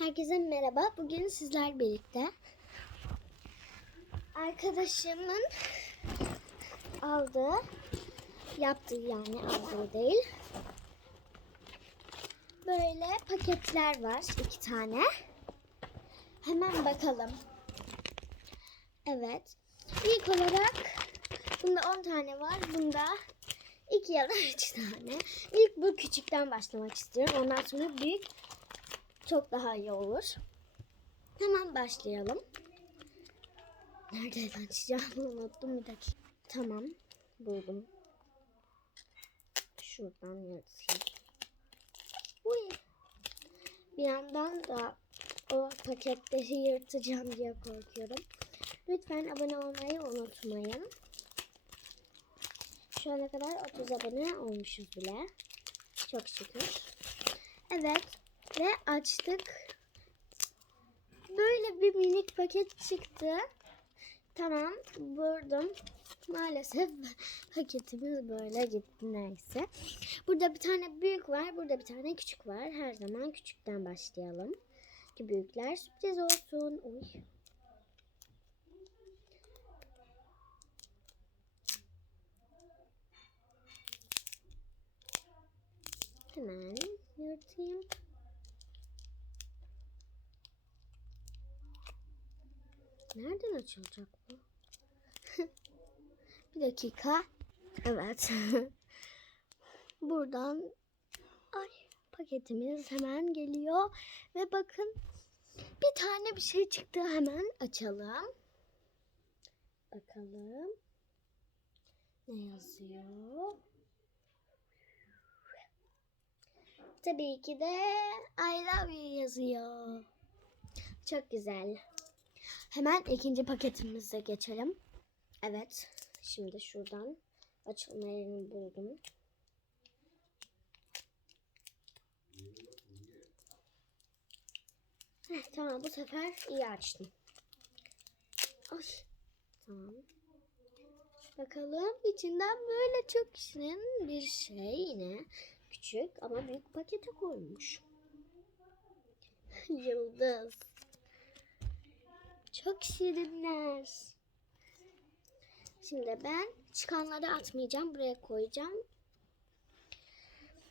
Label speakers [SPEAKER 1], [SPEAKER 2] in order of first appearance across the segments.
[SPEAKER 1] Herkese merhaba. Bugün sizler birlikte arkadaşımın aldığı, yaptığı yani aldığı değil. Böyle paketler var iki tane. Hemen bakalım. Evet. İlk olarak bunda 10 tane var. Bunda 2 ya da 3 tane. İlk bu küçükten başlamak istiyorum. Ondan sonra büyük çok daha iyi olur. Hemen başlayalım. Nereden açacağımı unuttum bir dakika. Tamam. Buldum. Şuradan yazayım. Uy. Bir yandan da o paketleri yırtacağım diye korkuyorum. Lütfen abone olmayı unutmayın. Şu ana kadar 30 abone olmuşuz bile. Çok şükür. Evet. Ve açtık. Böyle bir minik paket çıktı. Tamam. Vurdum. Maalesef paketimiz böyle gitti neyse. Burada bir tane büyük var. Burada bir tane küçük var. Her zaman küçükten başlayalım. Ki büyükler sürpriz olsun. Uy. Hemen yırtayım. Nereden açılacak bu? bir dakika. Evet. Buradan ay paketimiz hemen geliyor ve bakın bir tane bir şey çıktı hemen açalım. Bakalım. Ne yazıyor? Tabii ki de I love you yazıyor. Çok güzel. Hemen ikinci paketimize geçelim. Evet. Şimdi şuradan açılma yerini buldum. Heh, tamam bu sefer iyi açtım. Ay. Tamam. Bakalım içinden böyle çok şirin bir şey yine. Küçük ama büyük pakete koymuş. Yıldız. Çok şirinler. Şimdi ben çıkanları atmayacağım. Buraya koyacağım.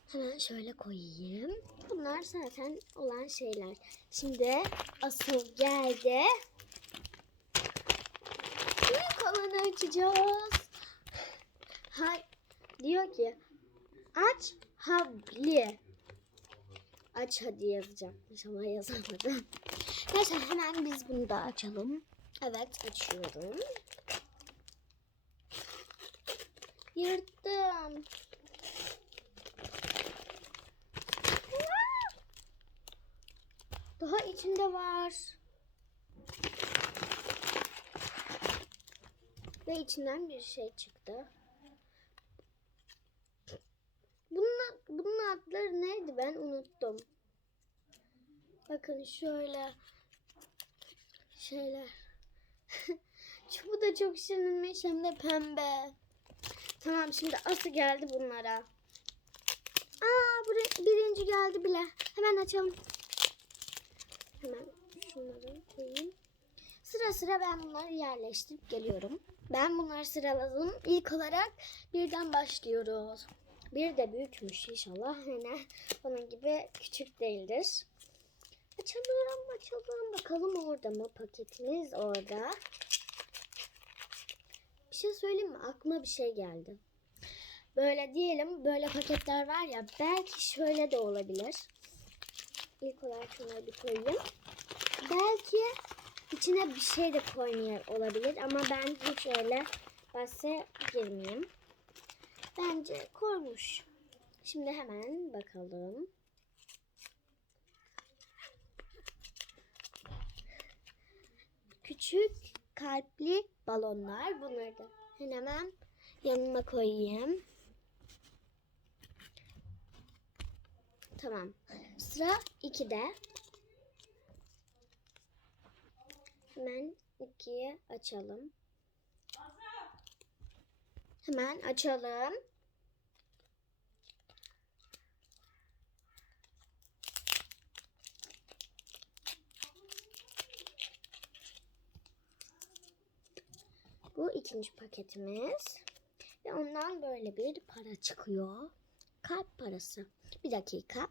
[SPEAKER 1] Hemen şöyle koyayım. Bunlar zaten olan şeyler. Şimdi asıl geldi. Büyük olanı açacağız. Hay diyor ki aç habli. Aç hadi yazacakmış ama yazamadım. Neyse hemen biz bunu da açalım. Evet açıyorum. Yırttım. Daha içinde var. Ve içinden bir şey çıktı. Bunun, bunun adları neydi ben unuttum. Bakın şöyle şeyler. Bu da çok şirinmiş hem de pembe. Tamam şimdi ası geldi bunlara. Aa bur- birinci geldi bile. Hemen açalım. Hemen şunları koyayım. Sıra sıra ben bunları yerleştirip geliyorum. Ben bunları sıraladım. İlk olarak birden başlıyoruz. Bir de büyükmüş inşallah. Yine onun gibi küçük değildir. Açalım açalım. Bakalım orada mı? Paketimiz orada. Bir şey söyleyeyim mi? Aklıma bir şey geldi. Böyle diyelim böyle paketler var ya belki şöyle de olabilir. İlk olarak şunları bir koyayım. Belki içine bir şey de koymuyor olabilir ama ben hiç öyle bahse girmeyeyim. Bence koymuş. Şimdi hemen bakalım. Küçük kalpli balonlar. Bunları da hemen yanına koyayım. Tamam. Sıra 2'de. Hemen 2'yi açalım. Hemen açalım. Bu ikinci paketimiz. Ve ondan böyle bir para çıkıyor. Kalp parası. Bir dakika.